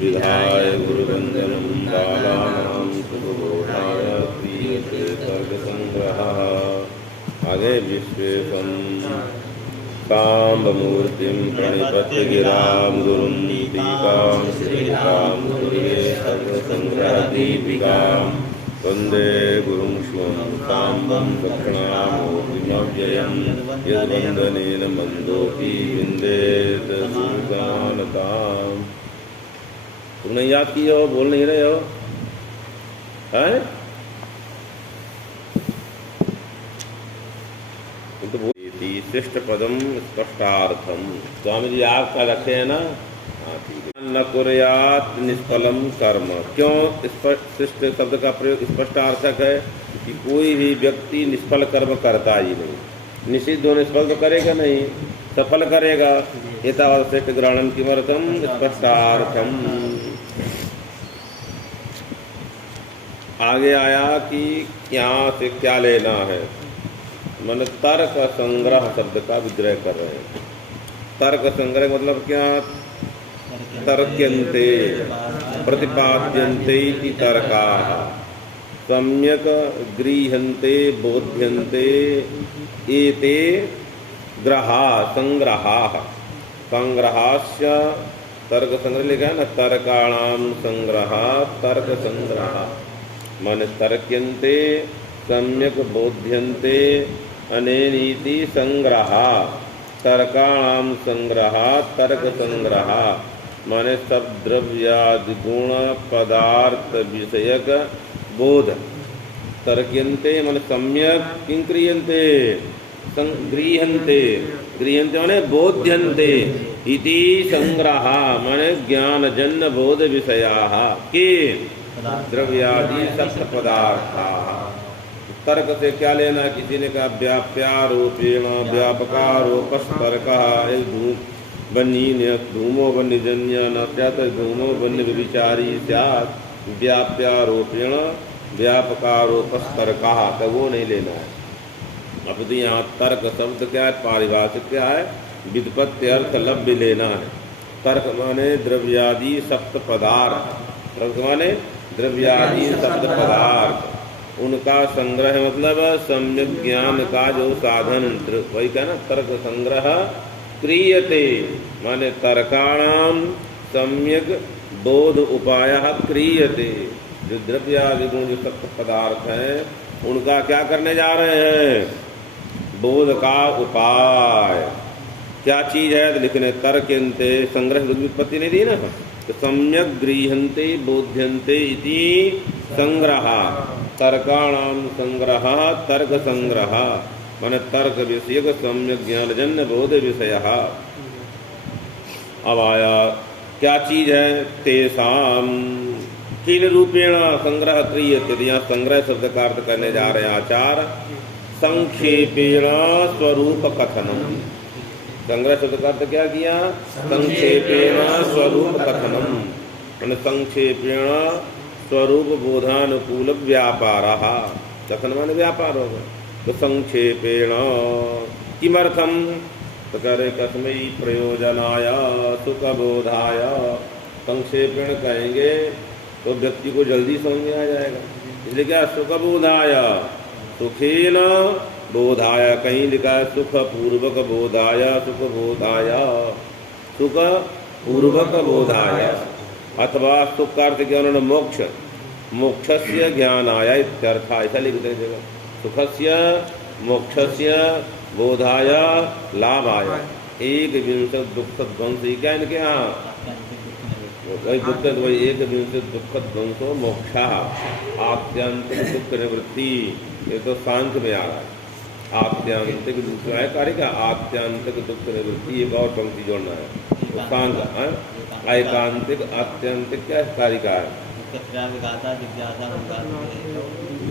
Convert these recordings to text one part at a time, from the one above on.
विधाय गुरुवन्दनं बालानां सुखबोधाय क्रियते तर्कसङ्ग्रहः। आगे विश्वेशं साम्बमूर्तिं प्रणिपत्य गिरां गुरुं दीपिकां श्रीकां गुरुवे सर्वसङ्ग्रहदीपिकां वन्दे गुरुं स्वं साम्बं दक्षिणामूर्तिमव्ययं यद्वन्दनेन मन्दोऽपि विन्देत सुजानताम्। तुमने याद की हो, बोल नहीं रहे हो? हैं? तो बोली शिष्ट पदम स्पष्टार्थम। स्वामी जी आपका रखे है ना? हाँ ठीक है। न कुर्यात निष्फलम कर्म। क्यों शिष्ट शब्द का प्रयोग स्पष्टार्थक है कि कोई भी व्यक्ति निष्फल कर्म करता ही नहीं। निषिद्ध हो निष्फल तो करेगा नहीं, सफल करेगा। एतावत् श्रेष्ठ ग्रहणम किमर्थम स्पष्टार्थम। आगे आया कि यहाँ से क्या लेना है। मन तर्क संग्रह शब्द का विग्रह कर रहे हैं। तर्क संग्रह मतलब क्या? तर्क्यन्ते प्रतिपाद्यन्ते इति तर्काः सम्यक् गृह्यन्ते बोध्यन्ते एते ग्रहा संग्रहाः। संग्रहास्य तर्क संग्रह लिखा है ना, तर्काणां संग्रह तर्क संग्रह। मन तर्क्यन्ते सम्यक् बोध्यन्ते अनेनीति संग्रह। तर्काणां संग्रह तर्क संग्रह। माने सब द्रव्यादि गुण पदार्थ विषयक बोध। तर्क्यन्ते मन सम्यक् किं क्रियन्ते गृह्यन्ते। गृह्यन्ते माने बोध्यन्ते इति संग्रह माने ज्ञानजन्य बोध विषयाः के द्रव्यादि सप्त पदार्थाः। तर्क से क्या लेना? किसी ने कहा व्याप्यारोपेण व्यापकारोपस्तर्कः धूमो वन्यजन्य न स्यात् धूमो वन्य विचारी स्यात्। व्याप्यारोपेण व्यापकारोपस्तर्कः तो वो नहीं लेना है। अब तो यहाँ तर्क शब्द क्या है? पारिभाषिक क्या है? व्युत्पत्ति अर्थ लभ्य लेना है। तर्क माने द्रव्यादि सप्त पदार्थ। तर्क माने द्रव्यादि सप्त पदार्थ, उनका संग्रह मतलब सम्यक ज्ञान का जो साधन। वही का ना तर्क संग्रह क्रियते माने तर्काणां सम्यक बोध उपायः क्रियते। जो द्रव्यादि गुण जो सप्त पदार्थ हैं उनका क्या करने जा रहे हैं? बोध का उपाय। क्या चीज है? तो लिखने तर्क्यन्ते संग्रह व्युत्पत्ति नहीं दी ना, तो सम्यक गृह्यन्ते बोध्यन्ते इति संग्रह। तर्काणां संग्रह तर्क संग्रह माने तर्क विषयक सम्यक ज्ञानजन्य बोध विषयः। अब आया क्या चीज है? तेषां किल रूपेण संग्रह क्रियते। यहाँ संग्रह शब्द का अर्थ करने जा रहे हैं आचार्य। संक्षेपेण स्वरूप कथनम। संग्रह शब्द का अर्थ क्या किया? संक्षेपेण स्वरूप कथनम माने संक्षेपेण स्वरूप बोधानुकूल व्यापारः। कथन माने व्यापार होगा। तो संक्षेपेण किमर्थम? तो कह रहे कस्मै प्रयोजनाय सुखबोधाय। संक्षेपेण कहेंगे तो व्यक्ति को जल्दी समझ में आ जाएगा। इसलिए क्या? सुखबोधाय सुखेन बोधाय। कहीं लिखा है सुख पूर्वक बोधाय सुख बोधाय सुख पूर्वक बोधाय। अथवा सुख का अर्थ क्या उन्होंने? मोक्ष। मोक्षस्य ज्ञानाय इत्यर्थ ऐसा लिख देगा। सुखस्य मोक्षस्य बोधाय लाभाय। एक विंशत दुख ध्वंस क्या इनके यहाँ? वही दुख वही एक विंशत दुख ध्वंसो मोक्षा आत्यंतिक दुख निवृत्ति। ये तो सांख्य में आ रहा है। आत्यंतिक दुख है कार्य का आत्यंतिक दुख निवृत्ति। एक और पंक्ति जोड़ना है तो सांख्य एकांतिक आत्यंतिक क्या कार्य का है?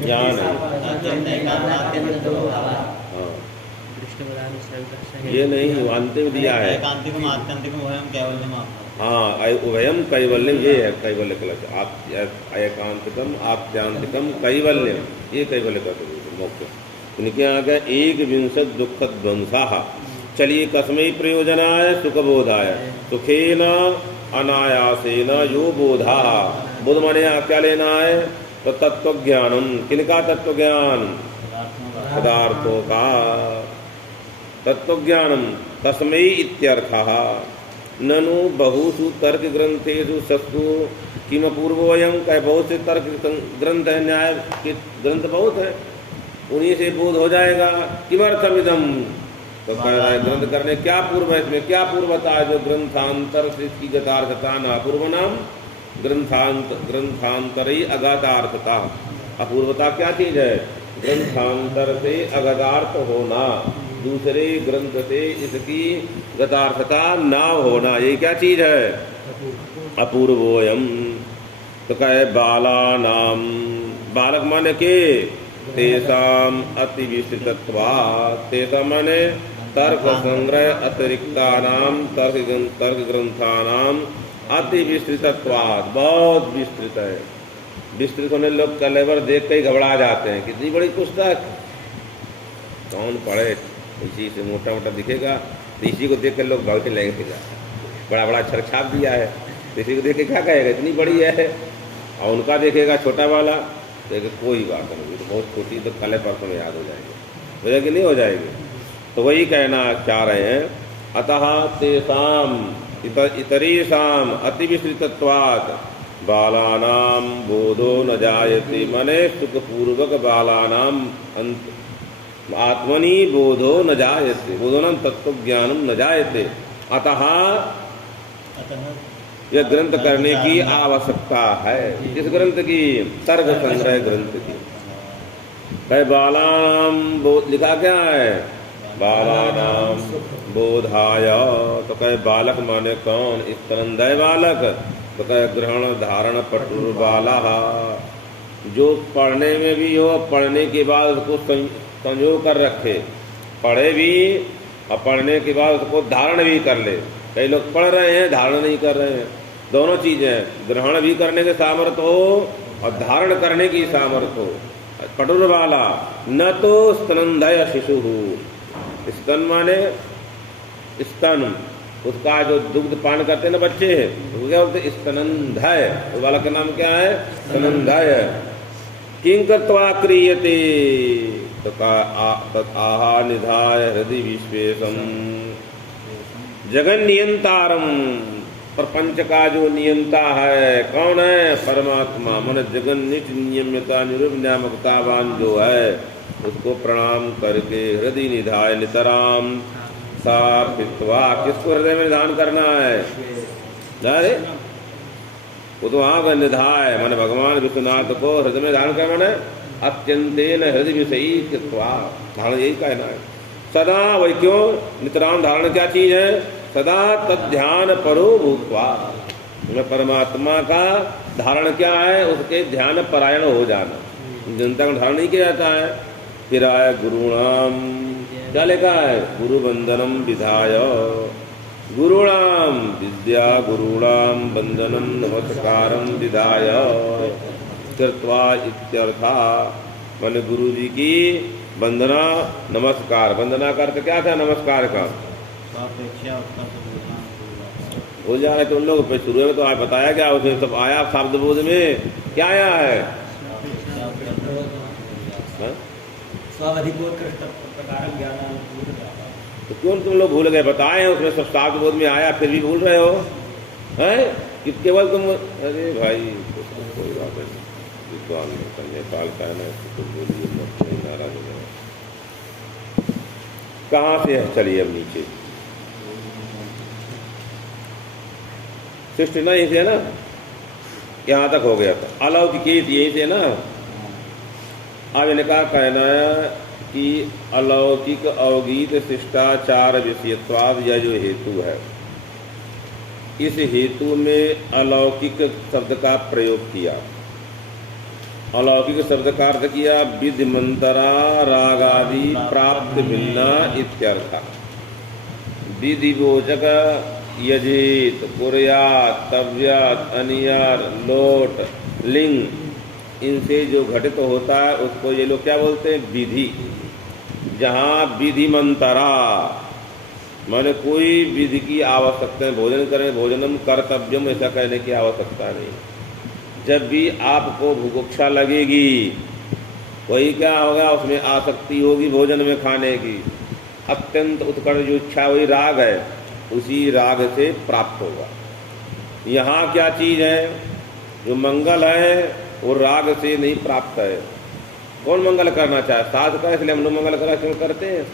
ज्ञान है। ये नहीं अंतिम दिया है। हाँ उभयम कैवल्यम ये है कैवल्य कलश। एकांतिकम आत्यांतिकम कैवल्यम ये कैवल्य का मोक्ष। इनके यहाँ का एक विंशत दुख ध्वंसा। चलिए कस्मै प्रयोजनाय सुखबोधाय सुखेन अनायासेन यो बोधा। बोध माने यहाँ क्या लेना है? तो तत्व ज्ञानम। किनका तत्व ज्ञान? पदार्थों का तत्व ज्ञानम। तस्मै इत्यर्थः। ननु बहुषु तर्क ग्रंथेषु सत्सु किम पूर्वोऽयं। कहे बहुत से तर्क ग्रंथ है, न्याय के ग्रंथ बहुत है, उन्हीं से बोध हो जाएगा। किमर्थमिदम, तो कह रहा है ग्रंथ करने क्या पूर्व है, इसमें क्या पूर्वता है? जो ग्रंथांतर से इसकी गतार्थता न पूर्व नाम ग्रंथांतरी अगतार्थता। अपूर्वता क्या चीज है? ग्रंथांतर से अगतार्थ होना, दूसरे ग्रंथ से इसकी गतार्थता ना होना, ये क्या चीज है? अपूर्वोयम। तो कहे बाला नाम, बालक माने के तेसाम अति विस्तृतत्वात्। तेसा माने तर्क संग्रह अतिरिक्ता नाम तर्क ग्रंथानाम अति विस्तृतत्वात्। बहुत विस्तृत है। विस्तृत होने लोग कलेवर देख के ही घबरा जाते हैं, कितनी बड़ी पुस्तक, कौन पढ़े? इसी से मोटा मोटा दिखेगा तो इसी को देख कर लोग भाग के लगेगा, बड़ा बड़ा अक्षर छाप दिया है, इसी को देख के क्या कहेगा इतनी बड़ी है। और उनका देखेगा छोटा वाला, देखे कोई बात नहीं, तो बहुत छोटी, तो कल परसों में याद हो जाएगी, वजह कि नहीं हो जाएगी। तो वही कहना चाह रहे हैं, अतः तेषाम इतरेषाम अति विस्तृतत्वात् बालानाम बोधो न जायते। मने सुखपूर्वक बालानाम आत्मनि बोधो न जायते। बोधो नाम तत्व ज्ञानम न जायते। अतः यह ग्रंथ करने की आवश्यकता है। किस ग्रंथ की? तर्क संग्रह ग्रंथ की। कहे बालानाम बोध, लिखा क्या है? बालानाम बोधाय। तो कहे बालक माने कौन? स्तनंदय बालक। तो कहे ग्रहण धारण पटुर बाला, जो पढ़ने में भी हो, पढ़ने के बाद उसको संजो कर रखे, पढ़े भी और पढ़ने के बाद उसको धारण भी कर ले। कई लोग पढ़ रहे हैं, धारण नहीं कर रहे हैं। दोनों चीजें, ग्रहण भी करने के सामर्थ्य हो और धारण करने की सामर्थ्य हो। पटुर बाला न तो स्तनंदय शिशु हो। स्तन माने स्तन, उसका जो दुग्ध पान करते हैं ना बच्चे, वो क्या बोलते? स्तनंदय। तो बालक का नाम क्या है? स्तनंदय। किं कृत्वा क्रियते? तो आहा निधाय हृदय विश्वेशम जगन नियंतारम। प्रपंच का जो नियंता है कौन है? परमात्मा। मन जगन नित्य नियम्यता निरुपन्यामकतावान जो है, उसको प्रणाम करके हृदय निधाय नितराम सापित्वा। किसको हृदय में निधान करना है? अरे वो तो वहाँ का निधाय माने भगवान विश्वनाथ को हृदय में धारण कर, माने अत्यंतेन हृदय विषयी कृत्वा। धारण यही कहना है सदा। वही क्यों? नितराम धारण क्या चीज है? सदा तद्ध्यान परो भूत्वा। परमात्मा का धारण क्या है? उसके ध्यान परायण हो जाना। जनता का धारण नहीं किया जाता है। फिर आया गुरुणाम, क्या लिखा है? गुरु वंदनम विधाय। गुरुणाम विद्या गुरुणाम वंदनम नमस्कारम विधाय कृत्वा इत्यर्था। माने गुरु जी की वंदना नमस्कार। वंदना का अर्थ क्या था? नमस्कार का। हो जा रहा है तुम लोग, शुरू में तो आप बताया क्या उसमें सब आया शब्द बोध में क्या आया है? तो क्यों तुम लोग भूल गए? बताए हैं उसमें सब शब्द बोध में आया, फिर भी भूल रहे हो हैं? कि केवल तुम, अरे भाई कोई बात नहीं, विद्वान नेपाल का है ना, तो बोलिए मत, नाराज हो जाए। कहाँ से है? चलिए अब नीचे सृष्टि ना, यहीं से है ना, यहाँ तक हो गया था। अलौकिक यहीं से ना। अब इनका कहना है कि अलौकिक अवगीत शिष्टाचार विषयत्वाद, यह जो हेतु है, इस हेतु में अलौकिक शब्द का प्रयोग किया। अलौकिक शब्द का अर्थ किया विधि मंतरा रागादि प्राप्त भिन्ना इत्यर्थ। विधि बोचक यजित कुर्यात तव्यात अनियार लोट लिंग, इनसे जो घटित होता है उसको ये लोग क्या बोलते हैं? विधि। जहाँ विधि मंतरा, माने कोई विधि की आवश्यकता है, भोजन करें, भोजनम कर्तव्यम ऐसा कहने की आवश्यकता नहीं। जब भी आपको भूखुक्षा लगेगी, वही क्या होगा, उसमें आसक्ति होगी भोजन में खाने की, अत्यंत उत्कट जो इच्छा, वही राग है, उसी राग से प्राप्त होगा। यहाँ क्या चीज़ है, जो मंगल है वो राग से नहीं प्राप्त है। कौन मंगल करना चाहे, साध का, इसलिए हम लोग मंगल करा क्यों करते हैं,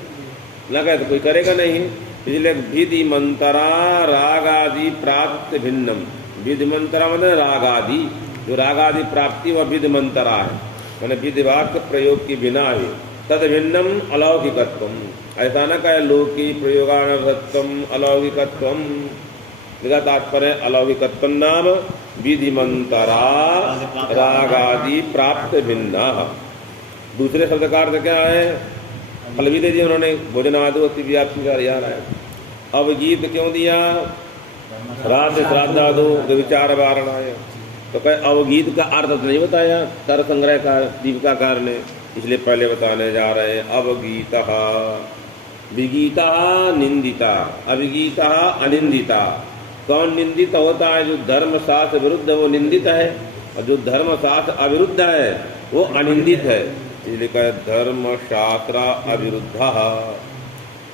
लगा तो कोई करेगा नहीं, इसलिए विधि मंत्रा राग आदि प्राप्त भिन्नम। विधि मंत्रा मतलब राग आदि, जो राग आदि प्राप्ति वह विधि मंत्रा है, मैंने विधि वाक्य प्रयोग की बिना ही। तद भिन्नम अलौकिकत्वम, ऐसा न कहे लौकी प्रयोगानर्थत्वम अलौकिकत्वम, इसका तात्पर्य अलौकिकत्व नाम विधि मंत्रा राग आदि प्राप्त भिन्ना। दूसरे शब्द का अर्थ क्या है, फल भी दे दिया उन्होंने, भोजन आदि अति व्याप्ति का यार है। अवगीत क्यों दिया, रात श्राद्धादो विचार वारणाय, तो कहे अवगीत का अर्थ तो नहीं बताया तर संग्रह का दीपिकाकार ने, इसलिए पहले बताने जा रहे हैं। अवगीता विगीता निंदिता, अविगीता अनिंदिता। कौन निंदित होता है, जो धर्मशास्त्र विरुद्ध वो निंदित है, और जो धर्मशास्त्र अविरुद्ध है वो अनिंदित है, इसलिए कहे धर्मशास्त्र अविरुद्ध।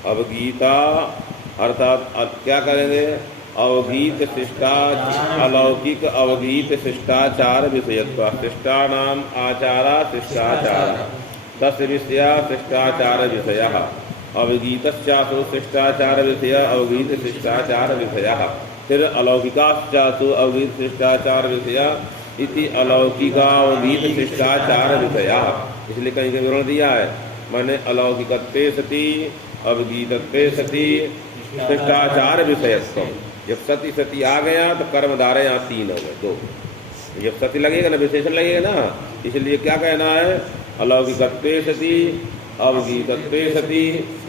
अवगीता अर्थात क्या करेंगे, अवगीत शिष्टाचार, अलौकिक अवगीत शिष्टाचार विषयत्व, शिष्टानाम आचारा शिष्टाचार, तस् विषया शिष्टाचार विषयः, अवगीतश्चासु शिष्टाचार विषय अवगीत शिष्टाचार विषयः, फिर अलौकिकाश्चासु अवगीत शिष्टाचार विषया इति अलौकिकावगीत शिष्टाचार विषयः। इसलिए कहीं का विवरण दिया है, मैंने अलौकिकत्वे सति अवगीतत्वे सति शिष्टाचार विषयत्व। जब सती सती आ गया तो कर्मधारय यहाँ तीन हो गए, दो। जब सती लगेगा ना, विशेषण लगेगा ना, इसलिए क्या कहना है, अलौकिकत्वे सति अवगीतत्वे सति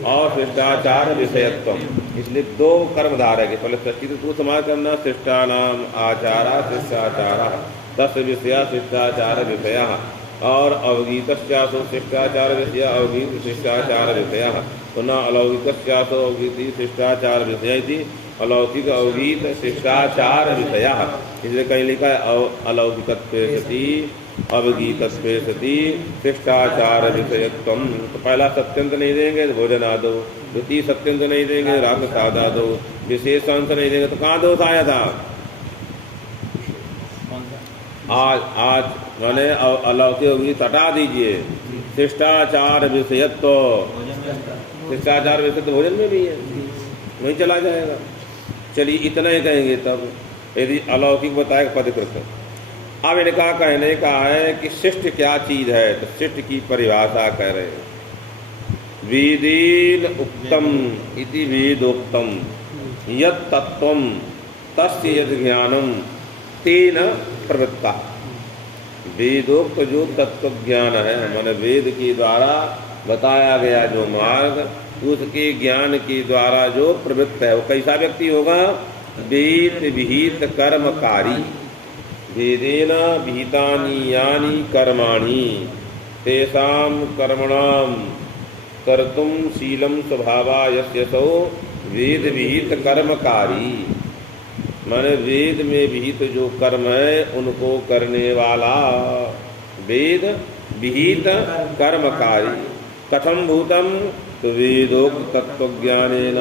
और शिष्टाचार विषयत्व। इसलिए दो कर्मधारय के, पहले सती तो समाज करना, शिष्टानाम आचारा शिष्टाचारा, तस् विषया शिष्टाचार विषयः, और अवगीतश्चासु शिष्टाचार विषय अवगीत शिष्टाचार विषयः, पुनः अलौकिकश्चासु अवगीत शिष्टाचार विषय अलौकिक अवगीत शिष्टाचार विषयः। इसलिए कहीं लिखा है अलौकिकत्वे सति अवगीतत्वे सति शिष्टाचार विषयत्वम। तो पहला सत्यंत नहीं देंगे तो भोजन आदो, द्वितीय सत्यंत नहीं देंगे राग सादा दो, विशेष अंश नहीं देंगे तो कहाँ दोष आया था। आज मैंने अलौकिक अवगीत हटा दीजिए, शिष्टाचार विषयत्व, शिष्टाचार विषय तो भोजन में भी है, वहीं चला जाएगा। चलिए इतना ही कहेंगे, तब यदि अलौकिक बताएगा पदकृत। अब इनका कहने का है कि शिष्ट क्या चीज है, तो शिष्ट की परिभाषा कह रहे हैं, वेदेन उक्तम इति वेदोक्तम यत् तत्वम तस्य यद् ज्ञानम तेन प्रवृत्ता। वेदोक्त जो तत्व ज्ञान है, माने वेद के द्वारा बताया गया जो मार्ग, उसके ज्ञान के द्वारा जो प्रवृत्त है, वो कैसा व्यक्ति होगा, वेद विहित कर्मकारी। वेदेन विहितानि यानि कर्माणि तेषां कर्मणां कर्तुं शीलं स्वभावा यस्य सो वेद विहित कर्मकारी। माने वेद में विहित जो कर्म है उनको करने वाला वेद विहित कर्मकारी। कथम भूतम, तो वेदोक्त तत्वज्ञानेन,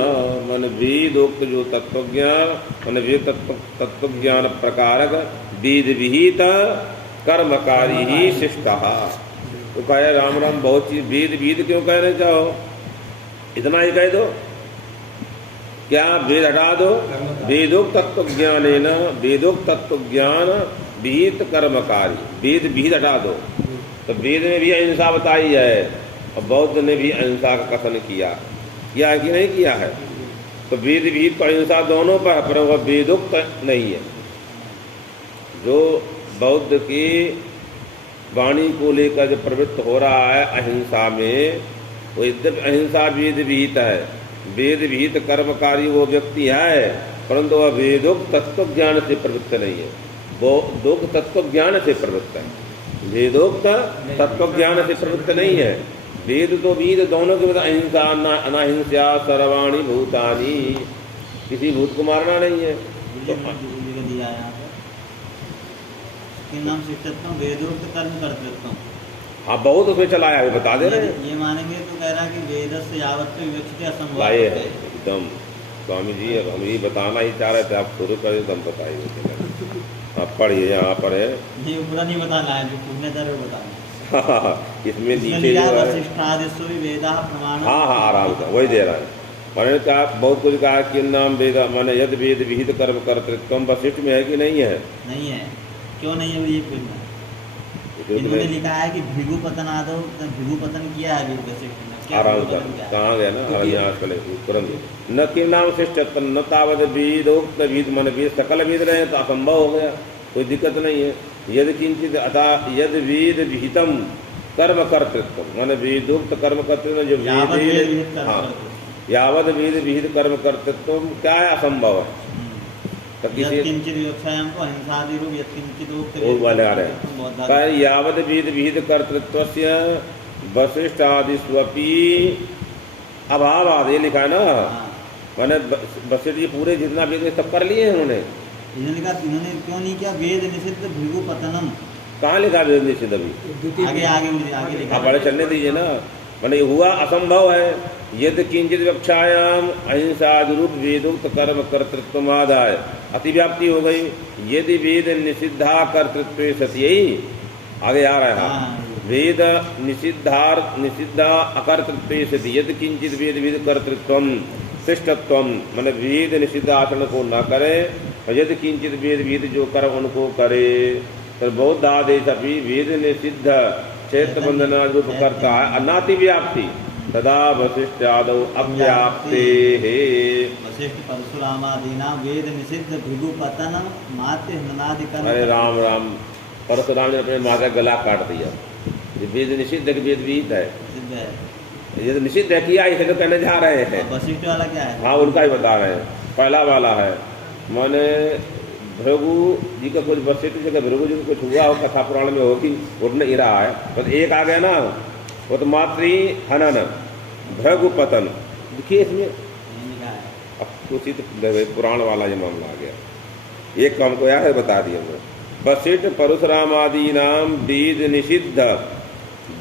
मन वेदोक्त जो तत्वज्ञान, मन वेद तत्वज्ञान प्रकारक वेद विहित कर्मकारी ही शिष्टः। तो कहे राम राम बहुत चीज वेद विहित क्यों कहने चाहो, इतना ही कह दो, क्या वेद हटा दो, वेदोक्त तत्वज्ञानेन, वेदोक्त तत्वज्ञान विहित कर्मकारी, वेद विहित हटा दो। तो वेद में भी अहिंसा बताई है और बौद्ध ने भी अहिंसा का कथन किया है कि नहीं किया है। तो वेद विहित तो अहिंसा दोनों पर वह वेदोक्त नहीं है। जो बौद्ध की वाणी को लेकर जो प्रवृत्त हो रहा है अहिंसा में, वो यद्यपि अहिंसा वेद विहित है, वेद विहित कर्मकारी वो व्यक्ति है, परंतु वह वेदोक्त तत्व ज्ञान से प्रवृत्त नहीं है, वो दोक्त तत्व ज्ञान से प्रवृत्त है, वेदोक्त तत्व ज्ञान से प्रवृत्त नहीं है। वेद तो वीद दोनों के मतलब अहिंसा अनाहिंसा सर्वाणी भूतानी, किसी भूत को मारना नहीं है। तो दिया है यहाँ पर नाम शिष्टत्व वेदोक्त कर्म कर्तृत्व। हाँ बहुत उसमें चलाया है, बता दे रहे हैं। ये मानेंगे तो कह रहा है कि वेद से यावत विवक्षित असंभव है एकदम। स्वामी जी हम ये बताना ही चाह रहे थे, आप शुरू कर तो हम बताएंगे। आप पढ़िए यहाँ पर है, ये पूरा नहीं बताना है, जो पूछने चाह रहे हो बताना। इसमें नीचे जो है प्रमाण। हाँ हाँ आराम से वही दे रहा है। मैंने कहा बहुत कुछ कहा कि नाम वेद माने यद वेद विहित कर्म कर्तृत्व वशिष्ठ में है कि नहीं है? नहीं है। क्यों नहीं है? ये पूछना। इन्होंने लिखा है कि भृगु पतन आदो, भृगु पतन किया है वशिष्ठ ने। आराम से कहाँ गया ना यहाँ तुरंत न कि नाम शिष्ट न तावत वेदोक्त वेद मन वेद सकल वेद रहे तो असंभव हो गया, कोई दिक्कत नहीं है। यद किंचित अतः यद वेद विहितम कर्म कर्तृत्व माने वेदोक्त कर्म कर्तृत्व जो वेद हाँ यावद वेद विहित कर्म कर्तृत्व क्या है? असंभव है। तो किसी यावद वेद विहित कर्तृत्वस्य वशिष्ठादिष्वपि अभाव आदि लिखा है ना। मैंने वशिष्ठ जी पूरे जितना वेद सब कर लिए हैं उन्होंने। इन्होंने क्यों नहीं किया? वेद निषिद्ध भृगु पतनम कहाँ लिखा वेद निषिद्ध? अभी आगे आगे आगे लिखा। आप बड़े चलने दीजिए ना। मैंने हुआ असंभव है। यद किंचित विवक्षायाम अहिंसादिरूप वेदोक्त कर्म कर्तृत्वमादाय अतिव्याप्ति हो गई। यदि वेद निषिद्धा कर्तृत्व सत्य आगे आ रहा है वेद निषिद्धा अकर्तृत्व सति यद किंचित वेद वेद कर्तृत्व शिष्टत्व मैंने वेद निषिद्ध आचरण को न करे और यदि किंचित वेद वेद जो कर्म उनको करे तो बौद्ध आदेश अभी वेद निषिद्ध क्षेत्र बंधना रूप करता है अनाति व्याप्ति तदा वशिष्ठ आदौ अव्याप्ते है। वशिष्ठ परशुरामादीना वेद निषिद्ध भृगु पतन मात्य हननादि कर्म। अरे राम राम, परशुराम ने अपने माँ का गला काट दिया। ये वेद निषिद्ध है कि वेद विहित है? ये तो निषिद्ध है किया, इसे तो कहने जा रहे हैं। वशिष्ठ वाला क्या है? हाँ उनका ही बता रहे हैं। पहला वाला है माने भृगु जी का कुछ वशिष्ठ जी का भृगु जी को कुछ हुआ हो, कथा पुराण में होगी, उठने ही रहा है। बस एक आ गया ना वो तो मातृ हनन भृगु पतन देखिए इसमें अब उसी तो पुराण वाला ये मामला आ गया। एक काम को यार बता दिया मैं। वशिष्ठ परशुराम आदि नाम वेद निषिद्ध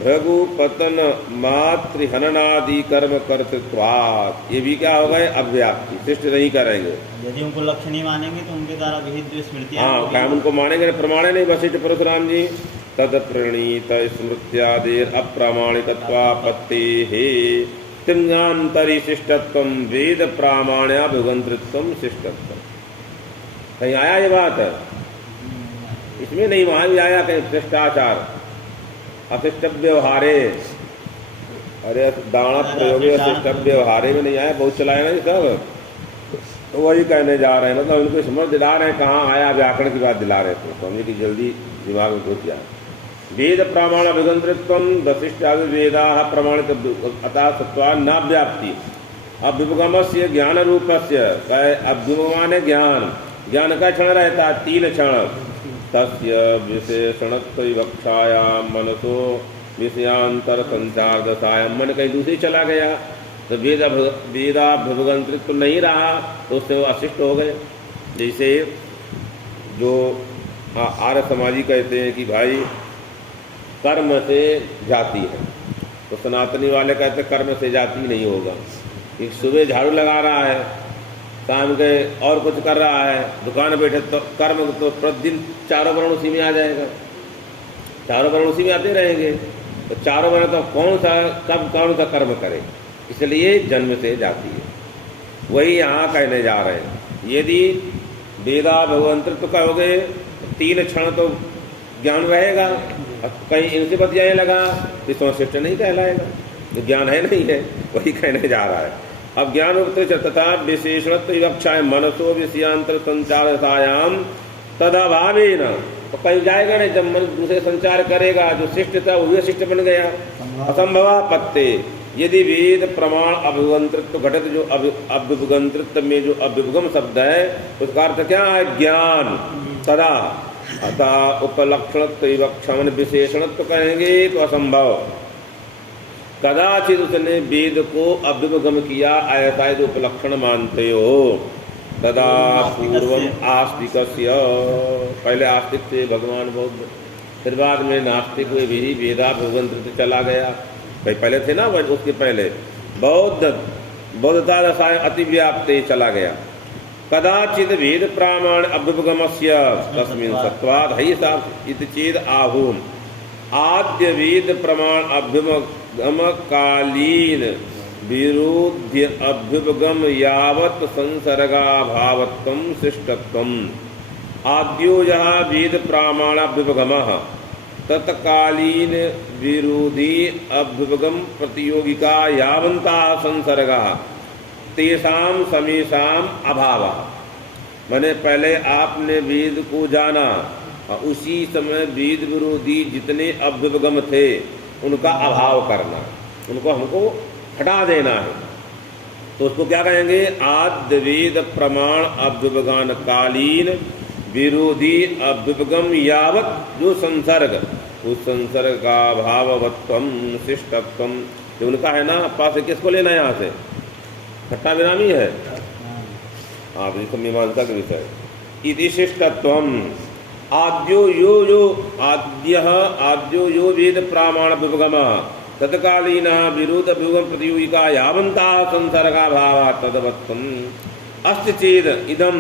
भृगु पतन मातृ हननादि कर्म कर्तृत्वात् ये भी क्या हो गए? अव्याप्ति, शिष्ट नहीं करेंगे। यदि उनको लक्ष्य नहीं मानेंगे तो उनके द्वारा विहित स्मृति। हाँ क्या उनको मानेंगे? प्रमाण नहीं वशिष्ठ परशुराम जी तद प्रणीत स्मृत्यादेर अप्रामाणिकत्वापत्ते हे तिंगांतरी शिष्टत्व वेद प्रामाण्याभिगंतृत्व शिष्टत्व। कहीं आया ये बात? इसमें नहीं, वहां भी आया कहीं शिष्टाचार अशिष्ट व्यवहारे। अरे दाना प्रयोग अशिष्ट व्यवहारे में नहीं आया, बहुत चलाया ना ये सब। तो वही कहने जा रहे हैं, मतलब उनको समझ दिला रहे हैं। कहाँ आया? व्याकरण की बात दिला रहे थे स्वामी की, जल्दी दिमाग में घुस जाए। वेद प्रमाण अभिगंतृत्व वशिष्ठादि वेदा प्रमाणित अतः सत्वा न व्याप्ति अभ्युपगम से ज्ञान रूपस्य। अभ्युपगम ज्ञान, ज्ञान का क्षण रहता है 3 क्षण। तस्य विशेषणत्व विवक्षायाम मनसो विषयांतर संचार दशायाम मन कहीं दूसरी चला गया तो वेदाभ्युपगंतृत्व नहीं रहा तो उससे वो अशिष्ट हो गए। जैसे जो आर्य समाजी कहते हैं कि भाई कर्म से जाति है, तो सनातनी वाले कहते हैं कर्म से जाति नहीं होगा। एक सुबह झाड़ू लगा रहा है, शाम के और कुछ कर रहा है, दुकान बैठे तो कर्म तो प्रतिदिन चारों वर्ण उसी में आ जाएगा, चारों वर्ण उसी में आते रहेंगे। तो चारों वर्ण तो कौन सा कर्म करे? इसलिए जन्म से जाती है। वही यहाँ कहने जा रहे हैं। यदि वेदा भगवंतृत्व कहोगे 3 क्षण तो ज्ञान रहेगा, कहीं इनसे बतियाने लगा तो इसमें शिष्ट नहीं कहलाएगा, तो ज्ञान है नहीं है। वही कहने जा रहा है। अब ज्ञान तथा विशेषणत्व विवक्षा मनसो विषयांतर संचारतायाम तदाभावे न, तो कहीं जाएगा नहीं। जब मन दूसरे संचार करेगा, जो शिष्ट था वो भी शिष्ट बन गया। असंभवापत्ते यदि वेद प्रमाण अभिगंतृत्व घटित, जो अभ्युपगंतृत्व में जो अभ्युपगम शब्द है उसका अर्थ क्या है? ज्ञान। तदा अतः उपलक्षणत्व विवक्षा विशेषणत्व कहेंगे तो असंभव। कदाचित उसने वेद को अभ्युपगम किया, ऐसा है जो उपलक्षण मानते हो। तदा पूर्वम आस्तिकस्य, पहले आस्तिक थे भगवान बौद्ध, फिर बाद में नास्तिक हुए, भी वेदाभ्युपगम चला गया। भाई पहले थे ना, उसके पहले बौद्धता रसायन अतिव्याप्ते चला गया। कदाचित वेद प्रामाण अभ्युपगमस्य तस्मिन् सत्वात् है साहब इति चेद आहूम आद्य वेद प्रमाण अभ्युपगम कालीन विरोध्य अभ्युपगम यावत् संसर्गाभावत्वं शिष्टत्वम्। आद्यो यः वेद प्रामाण अभ्युपगमः तत्कालीन विरोधी अभ्युपगम प्रतियोगिका यावन्ताः संसर्गाः तेषां समेषां अभावः। मैंने पहले आपने वेद को जाना और उसी समय वेद विरोधी जितने अभ्युपगम थे उनका अभाव करना, उनको हमको हटा देना है। तो उसको क्या कहेंगे? आद्य वेद प्रमाण अभ्युपगान कालीन विरोधी अभ्युपगम यावत जो संसर्ग, उस संसर्ग का भाववत्वम शिष्टत्वम जो उनका है ना। पास से किसको लेना है? यहाँ से खट्टा विरामी है आप इसको मीमांसा के विषय। इति शिष्टत्वम आद्यो यो वेद प्रामाण अभ्युपगम तत्कालीन विरोध अभ्युपगम प्रतियोगिका यावंता संसर्गा भाव तदवत्तम अस्ति चेद इदम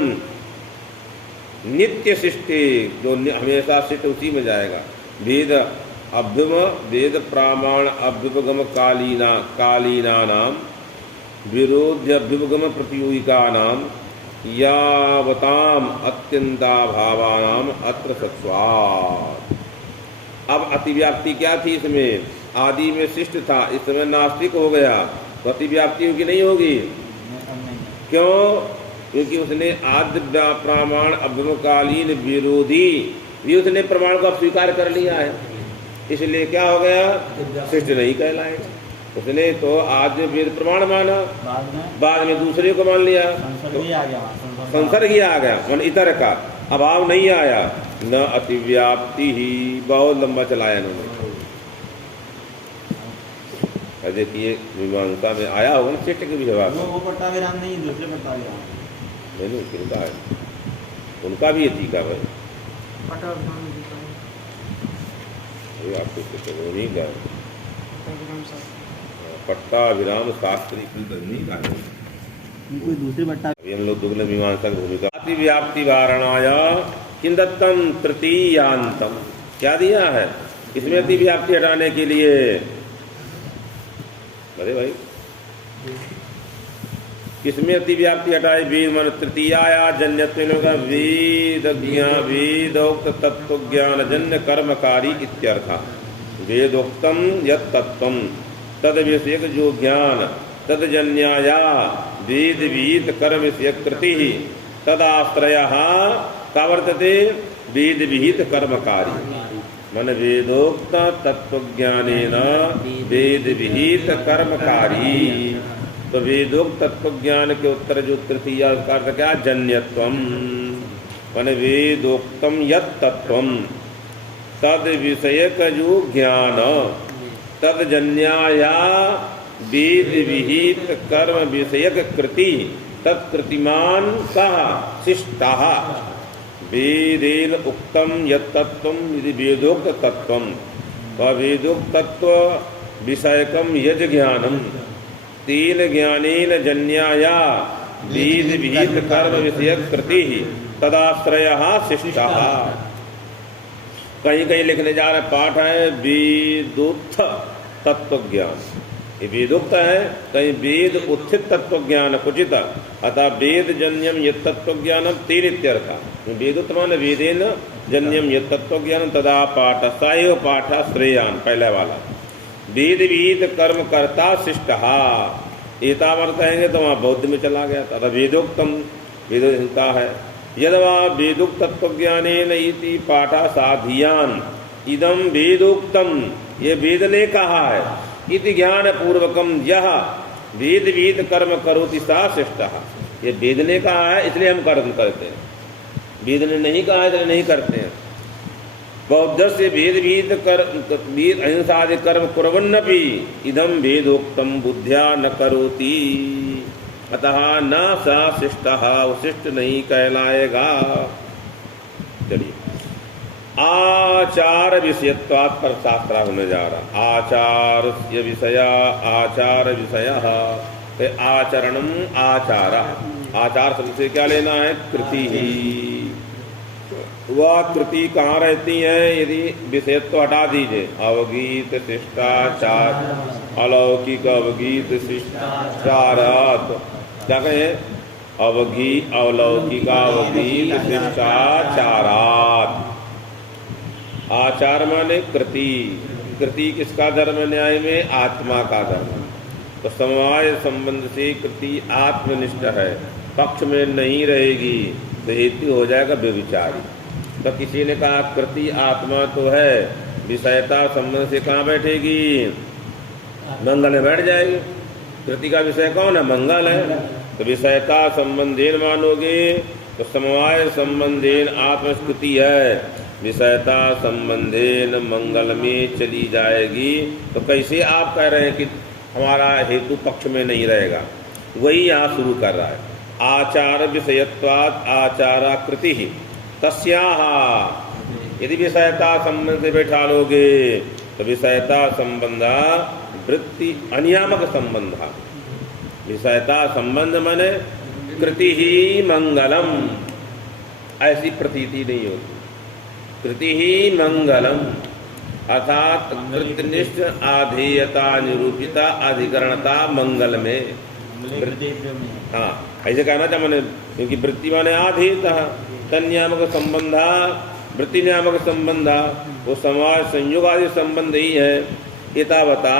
नित्य शिष्टे, जो हमेशा शिष्ट उसी में जाएगा। वेद प्रामाण अभ्युपगम कालीनानाम विरोध्य अभ्युपगम प्रतियोगिकानाम यावताम अत्यंताभावानाम अत्र सत्वात्। अब अतिव्याप्ति क्या थी इसमें? आदि में शिष्ट था, इस समय नास्तिक हो गया, तो अतिव्याप्ति होगी नहीं होगी? क्यों? क्योंकि उसने आद्य प्रमाण अभ्युपकालीन विरोधी भी उसने प्रमाण को स्वीकार कर लिया है, इसलिए क्या हो गया? शिष्ट नहीं कहलाएगा। उसने तो आज वेद प्रमाण माना, बाद में दूसरे को मान लिया, संसर्ग ही आ गया, मन इतर का अभाव नहीं आया। न अतिव्याप्ति ही, बहुत लंबा चलाया इन्होंने। देखिए मीमांसा में आया होगा ना शिष्ट के भी जवाब, वो पट्टा विराम नहीं, दूसरे पट्टा विराम नहीं, उनका है, उनका भी ये का भाई आपको नहीं का पट्टा विराम शास्त्री नहीं का कोई दूसरे पट्टा। अभी हम लोग दुग्ध मीमांसा की भूमिका। अतिव्याप्ति वारणाय किं दत्तम तृतीयांतम, क्या दिया है इसमें अतिव्याप्ति हटाने के लिए? अरे भाई किसमें अतिव्याप्ति हटाए? वेद मन तृतीया जन्यत्व वेदोक्त तत्व ज्ञान जन्य कर्मकारी इत्यर्थ। वेदोक्तम यत् तत्वम तद विषयक जो ज्ञान तदजन्याया वेद विहित कर्म विषयक कृति तदाश्रयः का वर्तते? वेद विहित कर्मकारी। मन वेदोक्त तत्वज्ञानेन वेद विहित कर्मकारी। तो वेदोक्त तत्वज्ञान के उत्तर जो तृतीय का अर्थ क्या? जन्यत्वम। मन वेदोक्तम यत् तत्वम तद विषयक जो ज्ञान तदजन्याया वेद विहित कर्म विषयक कृति तत्कृतिमान कहा? शिष्टः। वेदेन उक्तम यत् तत्वम यदि वेदोक्त तत्वम वेदोक्त तत्व विषयकम यज ज्ञानम तेन ज्ञानेन जन्याया वेद विहित कर्म विषयक कृति तदाश्रयः शिष्टः। कहीं कहीं लिखने जा रहा पाठ है वेदोत्थ तत्व ज्ञान, ये वेदोक्त है, कहीं वेद उत्थित तत्व ज्ञान कुचित अतः वेद जन्यम यत् तत्व ज्ञानम तेन इत्यर्थ। वेदोक्त मान वेदेन जन्यम यत् तत्व ज्ञानम तदा पाठ साएव पाठ श्रेयान, पहला वाला। वेद विहित कर्म कर्ता शिष्टः, एतावत कहेंगे तो वहाँ बौद्ध में चला गया। तथा वेदोक्तम वेदोक्ता है यदवा वेदोक्त तत्वज्ञानेन इति पाठा साधियान इदम वेदोक्तम, ये वेद ने कहा है, इति ज्ञान पूर्वकम यह वेद विहित कर्म करोति सा शिष्टः। ये वेद ने कहा है इसलिए हम कर्म करते हैं, वेद ने नहीं कहा है इसलिए नहीं करते हैं। बौद्धस्य भेद अहिंसादि कर्म कुर्वन्नपि इदं भेदोक्तं बुद्ध्या न करोति, अतः न स शिष्टः, शिष्ट नहीं कहलाएगा। चलिए, आचार विषयत्वात् पर शास्त्र होने जा रहा। आचारस्य विषया आचार विषयः, आचरणम आचार, आचार शब्द से क्या लेना है? कृति ही। वह कृति कहाँ रहती है? यदि विषयत्व हटा दीजिए, अवगीत शिष्टाचार, अलौकिक अवगीत शिष्टाचारात्, क्या कहें? अलौकिक अवगीत शिष्टाचारात्। आचार माने कृति, कृति किसका धर्म? न्याय में आत्मा का धर्म। तो समवाय संबंध से कृति आत्मनिष्ठ है, पक्ष में नहीं रहेगी तो हेतु हो जाएगा व्यभिचारी। तो किसी ने कहा कृति आत्मा तो है, विषयता संबंध से कहाँ बैठेगी? मंगल में बैठ जाएगी। कृति का विषय कौन है? मंगल है। तो विषयता संबंधेन मानोगे तो समवाय संबंधेन आत्मस्कृति है, विषयता संबंधेन मंगल में चली जाएगी। तो कैसे आप कह रहे हैं कि हमारा हेतु पक्ष में नहीं रहेगा? वही यहाँ शुरू कर रहा है। आचार विषयत्वात् आचाराकृति ही तस्याः, यदि विषयता संबंध से बैठा लोगे तो विषयता संबंध वृत्ति अनियामक संबंध। विषयता संबंध माने कृति ही मंगलम, ऐसी प्रतीति नहीं होती। कृति ही मंगलम अर्थात कृतनिष्ठ आधेयता निरूपिता अधिकरणता मंगल में। हाँ, ऐसे कहना था मैंने, क्योंकि वृत्ति माने आधेयता, तन्यामक संबंधा, वृत्ति नियामक संबंधा, वो समाज संयोग आदि संबंध ही है। एतावता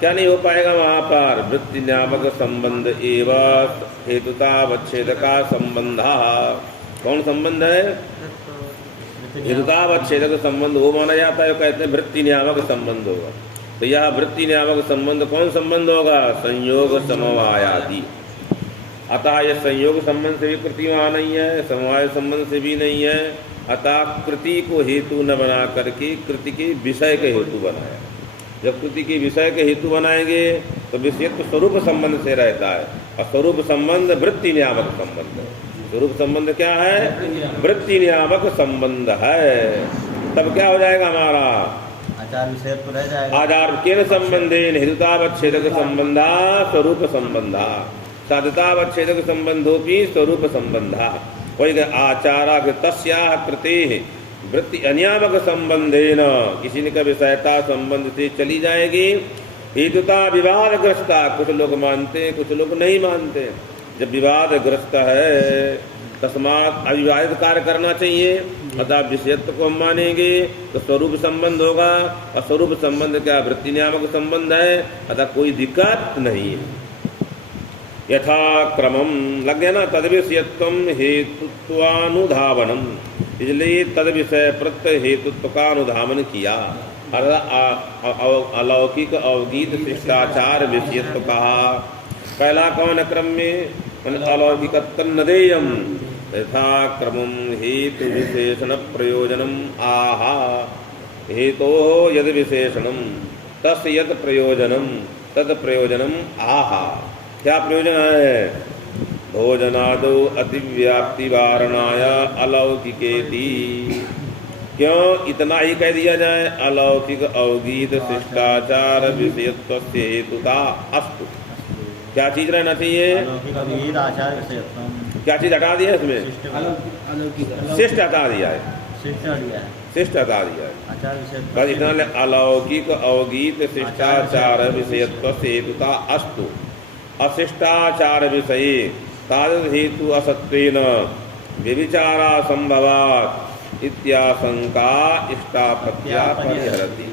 क्या नहीं हो पाएगा वहाँ पर? वृत्ति नियामक संबंध एवं हेतुतावच्छेद का संबंध। कौन संबंध है? हेतुतावच्छेदक संबंध वो माना जाता है, कहते हैं वृत्ति नियामक संबंध होगा। तो यह वृत्ति नियामक संबंध कौन संबंध होगा? संयोग समवायादि। अतः यह संयोग संबंध से भी कृति वहाँ नहीं है, समवाय संबंध से भी नहीं है। अतः कृति को हेतु न बना करके कृति के विषय के हेतु बनाया। जब कृति के विषय के हेतु बनाएंगे तो विषय तो स्वरूप संबंध से रहता है, और स्वरूप संबंध वृत्ति नियामक संबंध है। स्वरूप संबंध क्या है? वृत्ति नियामक संबंध है। तब क्या हो जाएगा हमारा? आचार विषय तो रह जाएगा। आचार केन संबंधेन हेतुतावच्छेदक संबंधा स्वरूप संबंधा, साधुतावच्छेदक संबंधोपि स्वरूप संबंधा। वही आचारा तस्याः कृतेः वृत्ति अनियामक संबंधेन, किसी ने कहा विषयता संबंध से चली जाएगी। हेतुता विवादग्रस्ता, कुछ लोग मानते हैं, कुछ लोग नहीं मानते। जब विवादग्रस्त है तस्मात् अविवादित कार्य करना चाहिए। अतः विषयत्व को हम मानेंगे तो स्वरूप संबंध होगा, और स्वरूप संबंध क्या? वृत्ति नियामक संबंध है। अतः कोई दिक्कत नहीं है। यथा क्रमम लग गया ना, तद विषयत्वम हेतुत्वानुधावनम, इसलिए तद विषय प्रत्यय हेतुत्व का अनुधावन किया। अलौकिक अवगीत शिष्टाचार विषयत्व कहा। पहला कौन क्रम में? अलौकिक तन्नदेयम यथा क्रमम हेतु विशेषण प्रयोजनम आहा। हेतो यद विशेषणम तस् यद प्रयोजनम तद प्रयोजनम आहा। क्या प्रयोजन है? भोजनादो अतिव्याप्ति वारणाय अलौकिकेति। क्यों इतना ही कह दिया जाए? अलौकिक अवगीत शिष्टाचार विषयत्व हेतुता अस्तु। क्या चीज रहना चाहिए? क्या चीज हटा दिया इसमें? शिष्ट हटा दिया है, शिष्ट हटा दिया है। बस इतना अलौकिक अवगीत शिष्टाचार विषयत्व हेतुता अस्तु। अशिष्टाचार विषये तादृश हेतु असत्वेन व्यभिचारा संभवात् इत्याशंका इष्टापत्या परिहरति।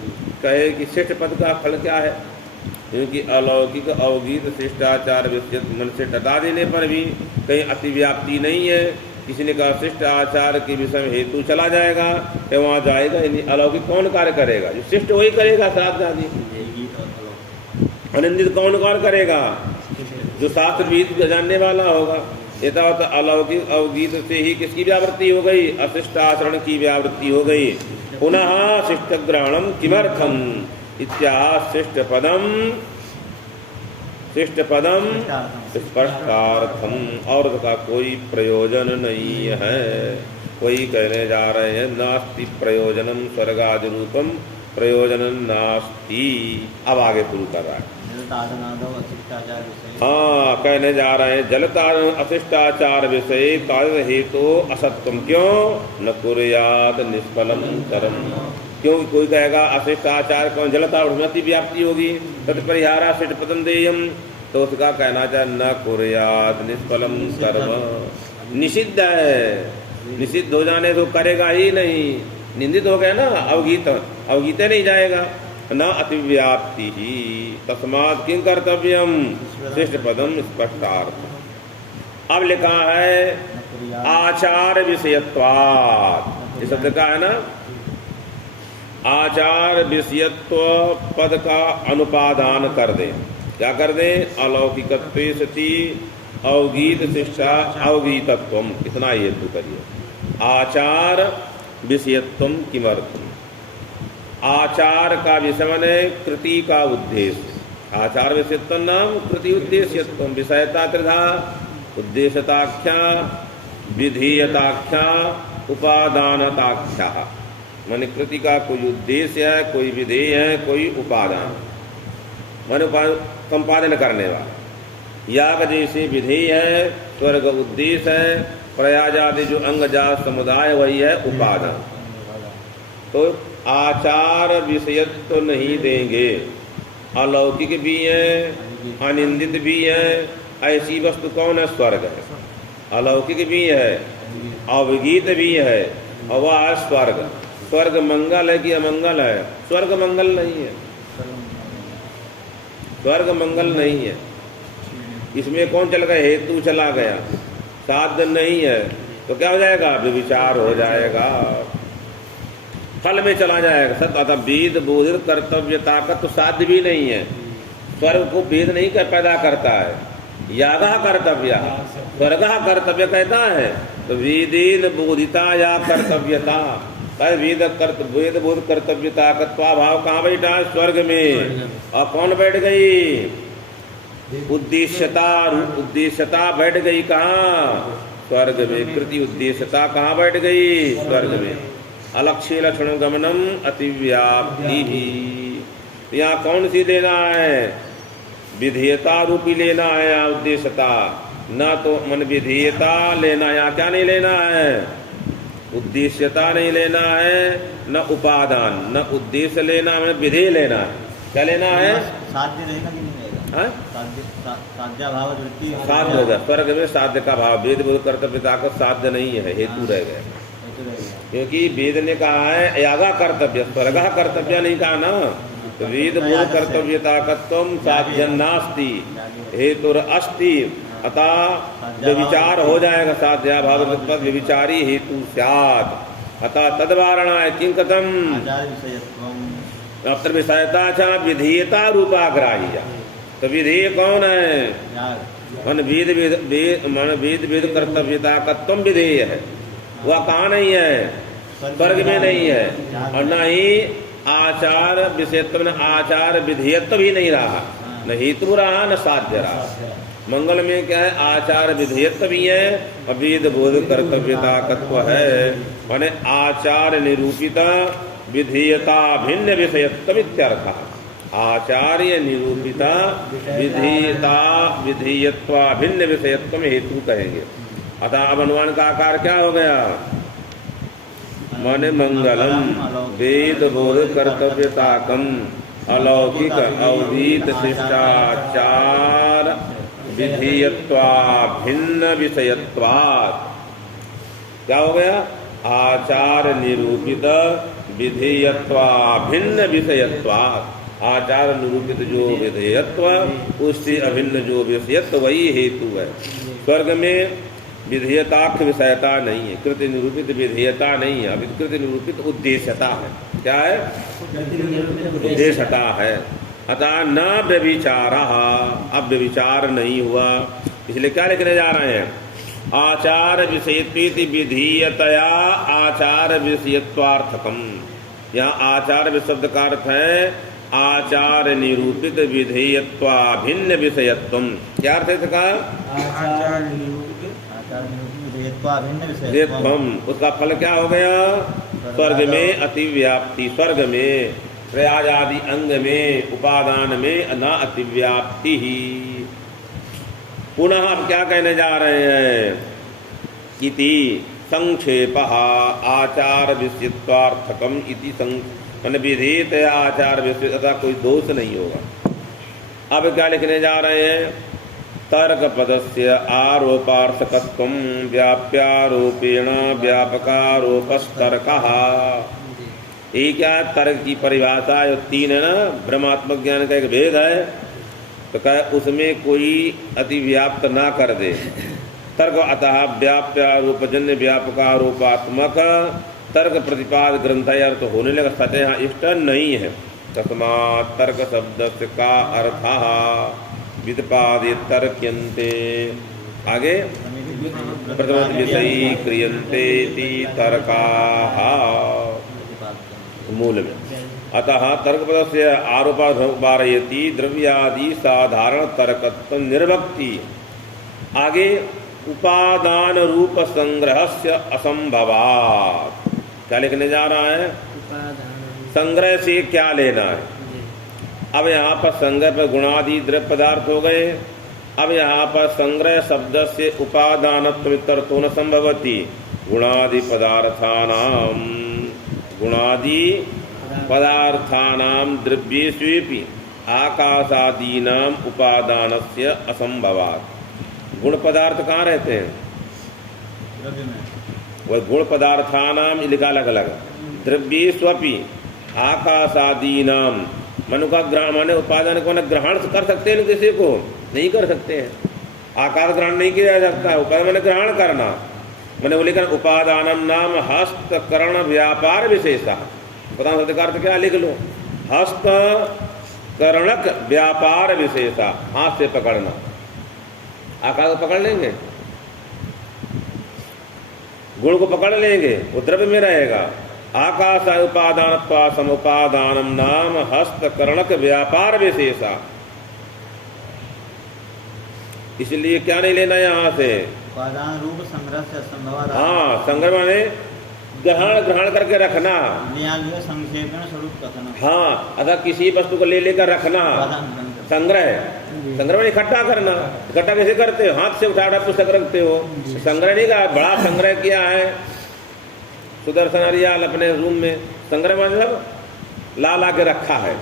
कहे कि शिष्ट पद का फल क्या है? क्योंकि अलौकिक अवगीत शिष्टाचार विषय मन से हटा देने पर भी कहीं अतिव्याप्ति नहीं है। किसी ने कहा शिष्ट आचार के विषय में हेतु चला जाएगा, तो वहाँ जाएगा अलौकिक कौन कार्य करेगा? जो शिष्ट वही करेगा। श्राद्ध आदि अनिंदित कौन कार्य करेगा? जो शास्त्र विहित जानने वाला होगा। एतावत अलौकिक अवगीत से ही किसकी व्यावृत्ति हो गई? अशिष्ट आचरण की व्यावृत्ति हो गई। पुनः शिष्टग्रहणम किमर्थम इत्याह शिष्टपदम स्पष्टार्थम, और का कोई प्रयोजन नहीं है। वही कहने जा रहे हैं, नास्ति प्रयोजनम स्वर्गादि रूपम प्रयोजनम नास्ति। अब आगे शुरू कर रहा है। हाँ, कहने जा रहे हैं जलता अशिष्टाचार विषय कार्य हेतु असत्यम क्यों न कुर्यात निष्फलम कर्म। क्योंकि कोई कहेगा अशिष्टाचार कौन जलता उन्नति व्याप्ति होगी तत्परिहारा शिष्ट पतन देयम, तो उसका कहना चाहे न कुर्यात निष्फलम कर्म, निषिद्ध है, निषिद्ध हो जाने तो करेगा ही नहीं, निंदित हो गया ना, अवगीते नहीं जाएगा। न अतिव्याप्ति ही तस्मात् किं कर्तव्यम शिष्ट पदम स्पष्टार्थ। अब लिखा है आचार विषयत्वात्, इस शब्द का है ना, आचार विषयत्व पद का अनुपादान कर दे। क्या कर दे? अलौकिकत्वे सति अवगीत शिक्षा अवगीतत्वम, इतना हेतु करिए। आचार विषयत्वम किमर्थम, आचार का विषय माने कृति का उद्देश्य। आचार विषयत्व नाम कृति उद्देश्यत्व, विषयता त्रिधा उद्देश्यताख्या विधेयताख्या उपादानताख्या। माने कृति का कोई उद्देश्य है, कोई विधेय है, कोई उपादान, माने संपादन करने वाला। याग जैसे विधेय है, स्वर्ग उद्देश्य है, प्रयाज आदि जो अंगजात समुदाय वही है उपादान। तो आचार विषयत्व नहीं देंगे, अलौकिक भी है, अनिंदित भी है। ऐसी वस्तु कौन है? स्वर्ग है। अलौकिक भी है, अवगीत भी है, और वह स्वर्ग। स्वर्ग मंगल है कि अमंगल है? स्वर्ग मंगल नहीं है, स्वर्ग मंगल नहीं है। इसमें कौन चल गया? हेतु चला गया, साध्य नहीं है, तो क्या हो जाएगा? विचार हो जाएगा, फल में चला जाएगा। सत्य अतः वेद बोधित कर्तव्य ताकत तो साध्य भी नहीं है। स्वर्ग को वेद नहीं कर पैदा करता है, यागा कर्तव्य, स्वर्ग कर्तव्य कहता है। तो वेदेन बोधिता या कर्तव्यता, वेद बोध कर्तव्यता का भाव कहाँ बैठा? स्वर्ग में। और कौन बैठ गई? उद्देश्यता, उद्देश्यता बैठ गई कहाँ? स्वर्ग में। कृति उद्देश्यता कहाँ बैठ गई? स्वर्ग में। अलक्ष्य लक्षण गमनम अतिव्याप्ति ही। यहाँ कौन सी लेना है? विधेयता रूपी लेना है यहाँ उद्देश्यता, न तो मन विधेयता लेना। यहाँ क्या नहीं लेना है? उद्देश्यता नहीं लेना है, न उपादान, न उद्देश्य लेना है, विधेय लेना है। क्या लेना है? साध्य रहेगा कि नहीं रहेगा? साध्य भाव वृत्ति, साध्य होगा। स्वर्ग में साध्य का भाव, वेद बोध कर्तव्यता का साध्य नहीं है, हेतु रह गया। क्योंकि वेद ने कहा है यागा कर्तव्य, स्वर्ग कर्तव्य नहीं कहा ना। तो वेद बोध कर्तव्यता तत्व साध्य नास्ति हेतुर अस्ति, अतः व्यभिचार हो जाएगा। साध्या भाव व्यभिचारी हेतु स्यात्, अतः तद्वारणाय किं कथम अत्र विषयता च विधेयता रूपाग्राह्य। तो विधेय कौन है? मन वेद वेद कर्तव्यता तत्व विधेय है, वह कहाँ नहीं है? स्वर्ग में नहीं है। और न ही आचार विषयत्व, आचार विधेयत्व भी नहीं रहा, न हेतु रहा न साध्य रहा। मंगल में क्या है? आचार विधेयत्व भी है और वेद बोध कर्तव्यता तत्व है। माने आचार निरूपिता विधेयता भिन्न विषयत्व इत्यर्थ। आचार्य निरूपिता विधेयता विधेयत्व भिन्न विषयत्व में हेतु कहेंगे। अतः अब अनुमान का आकार क्या हो गया? माने मंगलम वेद बोध कर्तव्यताकम अलौकिक अवधीत शिष्टाचार विधेयत्वा भिन्न विषयत्वात्। क्या हो गया? आचार निरूपित विधेयत्वा भिन्न विषयत्वात्। आचार निरूपित जो विधेयत्व, उससे अभिन्न जो विषयत्व, वही हेतु है। स्वर्ग में विधेयताक्ष विषयता नहीं है, कृति निरूपित विधेयता नहीं है, अभी कृति निरूपित उद्देश्यता है। क्या है? उद्देश्यता है। अतः न व्यभिचार, अब व्यभिचार नहीं हुआ। इसलिए क्या लिखने जा रहे हैं? आचार विषयत्वेति विधीयतया आचार विषयत्वार्थकम। यहाँ आचार शब्द का अर्थ है आचार निरूपित विधेयत्वाभिन्न विषयत्वम। क्या अर्थ है इसका? आचार निरूपित विधेयत्वाभिन्न विषयत्वम। उसका फल क्या हो गया? स्वर्ग में अतिव्याप्ति, स्वर्ग में प्रयाग आदि अंग में उपादान में न अतिव्याप्ति ही। पुनः अब क्या कहने जा रहे हैं? इति संक्षेपः आचार विषयत्वार्थकम इति विधेयत आचार विषय, तथा कोई दोष नहीं होगा। अब क्या लिखने जा रहे हैं? तर्क पदस्य आरोपार्थकत्वं व्याप्यारोपेण व्यापकारोपस्तर्कः। ये क्या है? तर्क की परिभाषा जो 3 है ना, ब्रह्मात्मक ज्ञान का एक भेद है, तो क्या उसमें कोई अतिव्याप्त ना कर दे। तर्क अतः व्याप्यारोपजन्य व्यापकारोपात्मक तर्क प्रतिपाद ग्रंथ अर्थ होने लगा, सत्य यहाँ इष्ट नहीं है। तस्मात् तर्क शब्द का अर्थ व्युत्पादे तर्क्यन्ते। आगे प्रथम विषयी क्रियन्ते तर्काः मूल में। अतः तर्क पदस्य आरोपारयति द्रव्यादि साधारण तर्कत्व निर्भक्ति। आगे उपादान रूप संग्रहस्य असंभवात्। क्या लिखने जा रहा है? संग्रह से क्या लेना है? अब यहाँ पर संग्रह पर गुणादि द्रव्य पदार्थ हो गए। अब यहाँ पर संग्रह शब्द से उपादानत्व न संभवति। गुणादि पदार्थानां द्रव्येष्वेपि आकाशादीनां उपादानस्य असंभवात्। गुण पदार्थ कहाँ रहते हैं? द्रव्य में। वह गुण पदार्थानाम लिखा अलग अलग। द्रव्येष्वपि आकाशादीनाम, मनु का माने उपादान को ग्रहण कर सकते हैं, किसी को नहीं कर सकते हैं। आकार ग्रहण नहीं किया जा सकता है, उपादान मैंने ग्रहण करना। मैंने बोले कर उपादानम नाम हस्तकरण व्यापार विशेषा। उपादान शब्द का अर्थ क्या? लिख लो, हस्तकरणक व्यापार विशेषा। हाथ से पकड़ना, आकार को पकड़ लेंगे, गुण को पकड़ लेंगे, वो द्रव्य में रहेगा। आकाश उपादान समुपादानम नाम हस्तकरणक व्यापार विशेषा। इसलिए क्या नहीं लेना यहाँ से? उपादान रूप संग्रह से असंभव। हाँ, संग्रह माने ग्रहण करके रखना। संक्षेपण स्वरूप कथन। हाँ, अतः किसी वस्तु को ले लेकर रखना। संग्रह में इकट्ठा करना। इकट्ठा कैसे करते हो? हाथ से उठा पुस्तक रखते हो। संग्रह नहीं का बड़ा संग्रह किया है सुदर्शन हरियाल अपने रूम में। संग्रह मतलब ला के रखा है।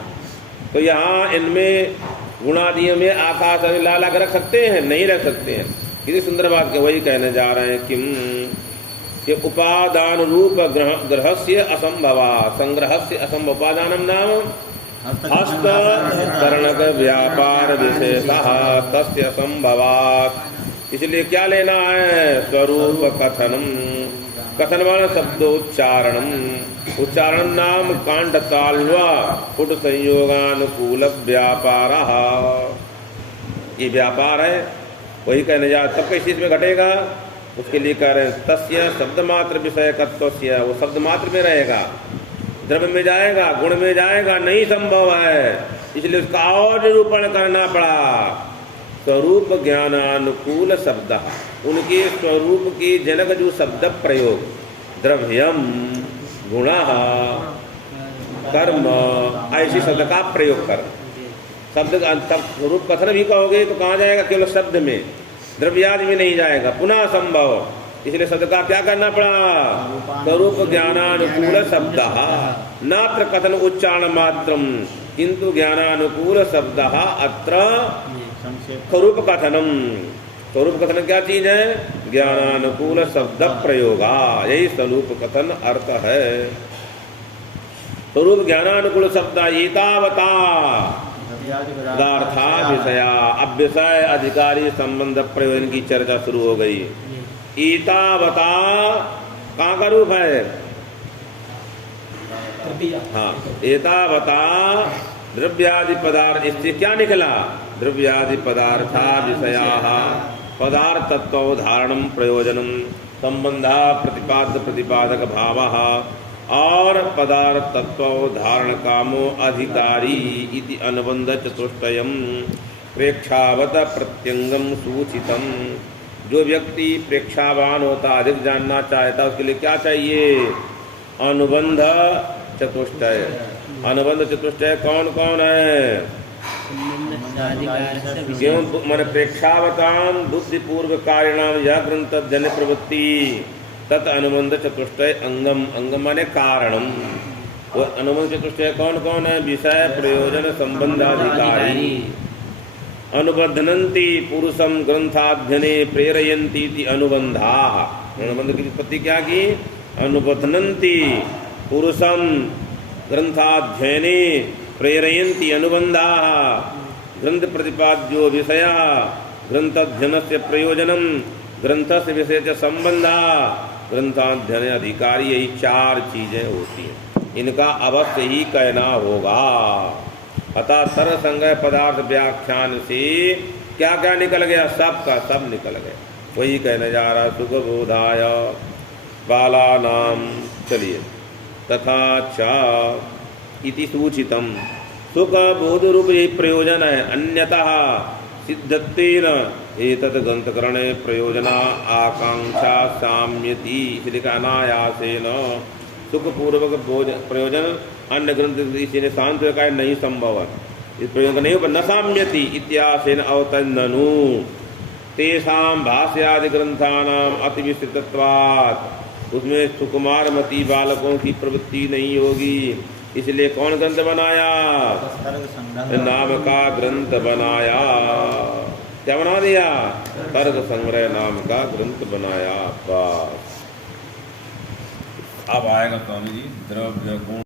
तो यहाँ इनमें गुणादियों में आकाश आदि ला के रख सकते हैं? नहीं रख सकते हैं। किसी सुंदर बात के वही कहने जा रहे हैं कि उपादान रूप ग्रहस्य असंभवा। संग्रहस्य असंभव उपादानम नाम हस्तकरणक व्यापार विशेषः तस्य असंभवात्। इसलिए क्या लेना है? स्वरूप कथनम। कथन वाला शब्दोच्चारणम। उच्चारण नाम कांड ताल्वा पुट संयोगानुकूल व्यापार। ये व्यापार है, वही कहने जा। तब कैसे इसमें घटेगा? उसके लिए कह रहे हैं तस्य शब्द मात्र विषयकत्वस्य। वो शब्द मात्र में रहेगा, द्रव्य में जाएगा, गुण में जाएगा, नहीं संभव है। इसलिए उसका और निरूपण करना पड़ा। स्वरूप ज्ञानानुकूल शब्द, उनके स्वरूप के जनक जो शब्द प्रयोग, द्रव्यम गुण कर्म, ऐसे शब्द का प्रयोग कर। शब्द तब स्वरूप कथन भी कहोगे तो कहाँ जाएगा? केवल शब्द में, द्रव्यादि में नहीं जाएगा। पुनः संभव, इसलिए शब्द का क्या करना पड़ा? स्वरूप ज्ञानानुकूल शब्द। नात्र कथन उच्चारण मात्रम किंतु ज्ञानानुकूल शब्द अत्र स्वरूप कथनम। स्वरूप कथन क्या चीज है? ज्ञानानुकूल शब्द प्रयोगा। यही स्वरूप कथन अर्थ है। स्वरूप ज्ञानानुकूल शब्द एतावता पदार्था विषया। अब विषय अधिकारी संबंध प्रयोजन की चर्चा शुरू हो गई। एतावता कहाँ का रूप है? हाँ, एतावता द्रव्यादि पदार्थ। इससे क्या निकला? द्रव्यादि पदार्था विषया पदार्थत्वोदाहरणं प्रयोजनं संबंधा प्रतिपाद्य प्रतिपादक भावः और पदार्थत्वोदाहरण कामो अधिकारी इति अनुबंध चतुष्टयम प्रेक्षावत प्रत्यंगम सूचितम। जो व्यक्ति प्रेक्षावान होता, अधिक जानना चाहता, उसके लिए क्या चाहिए? अनुबंध चतुष्टय। अनुबंध चतुष्टय कौन कौन है? क्यों मन प्रेक्षावताम बुद्धिपूर्व कारिणाम यह ग्रंथ जन प्रवृत्ति तत् अनुबंध चतुष्टय अंगम। अंगम माने कारणम। वो अनुबंध चतुष्टय कौन कौन है? विषय प्रयोजन संबंधाधिकारी। अनुबंधनन्ति पुरुषम ग्रंथाध्ययने प्रेरयन्ति इति अनुबंधा। अनुबंध की उत्पत्ति क्या की? अनुबंधनन्ति पुरुषम ग्रंथाध्ययने प्रेरयन्ति अनुबंधा। ग्रंथ प्रतिपाद्यो विषय ग्रंथाध्ययनस्य प्रयोजनम ग्रंथस्य विषय संबंधा ग्रंथाध्ययन अधिकारी। यही चार चीजें होती हैं, इनका अवश्य ही कहना होगा। अतः तरह संग्रह पदार्थ व्याख्यान से क्या क्या निकल गया? सब का सब निकल गया। वही कहने जा रहा सुख बोधाय बालानाम। चलिए, तथा च इति सूचितम। सुख बोध रूप ये प्रयोजन है। अन्यतः सिद्धत्वेन एतत् ग्रंथकरणे प्रयोजना आकांक्षा साम्यति। इसलिए अनायासेन सुख पूर्वक प्रयोजन अन्य ग्रंथ इसी ने शांत का नहीं संभव है। इस प्रयोग नहीं हो न साम्यति इत्यासेन अवतन्ननु तेषां भाष्यादि ग्रंथानाम अति विस्तृतत्वात्। उसमें सुकुमार मती बालकों की प्रवृत्ति नहीं होगी। इसलिए कौन ग्रंथ बनाया? नाम का ग्रंथ बनाया। क्या बना दिया? तर्क संग्रह नाम का ग्रंथ बनाया। बस अब आएगा स्वामी जी द्रव्य गुण